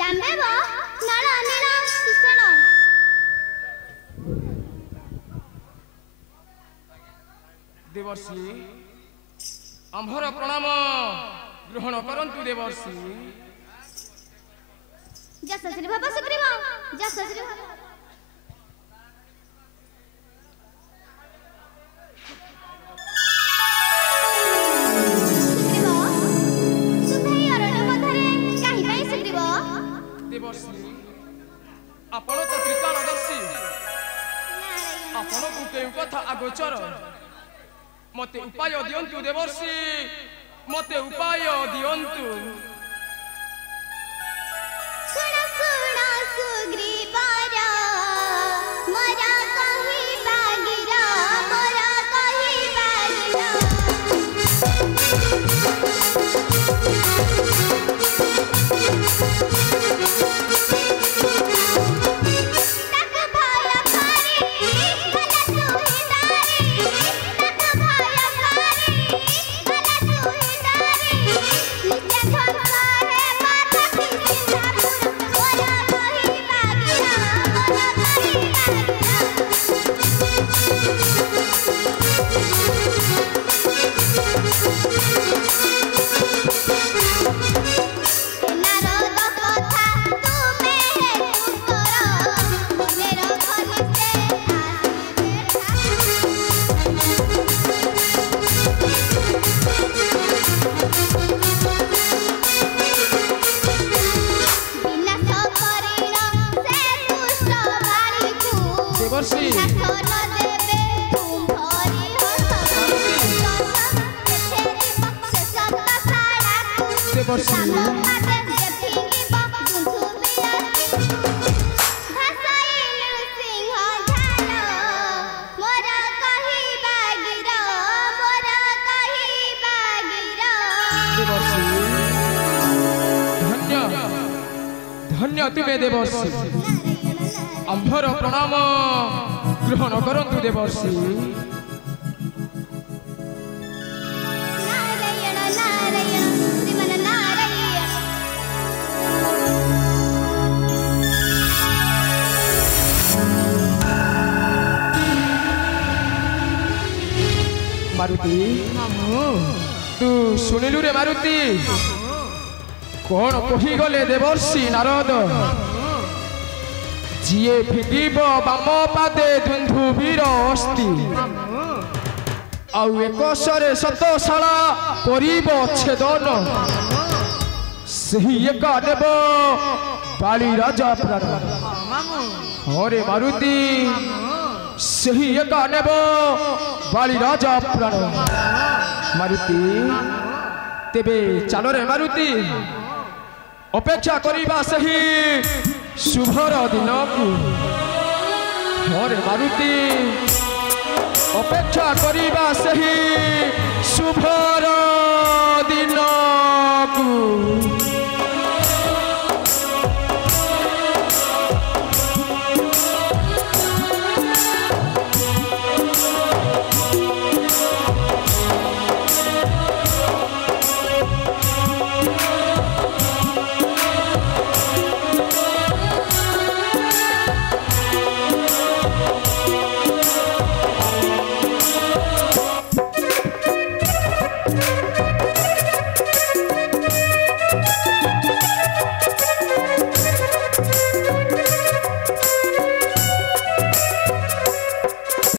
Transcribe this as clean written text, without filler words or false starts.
ଜାମ୍ବେବ ନଳ ନୀଳ ସୁଷଣ देवर्षि आम्भर प्रणाम ग्रहण करंतु देवर्षि जसश्री भव सुग्रीव जसश्री भव देवर्षि आपण तो त्रिकालदर्शी आपण को केउ कथा अगोचर मते उपाय दियंतु देवर्षि मते उपाय दियंतु सुन सुन सुग्रीवारा मोरा कहि बागिरा मोरा कहि बागिरा धन्य तुमे देवर्षि आम्भर प्रणाम ग्रहण करंतु देवर्षि नारायण नारायण श्रीमन नारायण मारुति तू सुनिलु रे मारुति कौन कही गले देवर्षि नारद जिए फिटिब बाम पादे धुंधुवीर अस्थि आउ एकशरे शतशाला करिब छेदन सही एका देव बाली राजा प्राण हरे मारुति सही एका नेब बाली राजा प्राण मारुति तेबे चलो रे मारुति अपेक्षा करिबा सही शुभर दिन को हरे मारुति अपेक्षा करिबा सही शुभर दिन को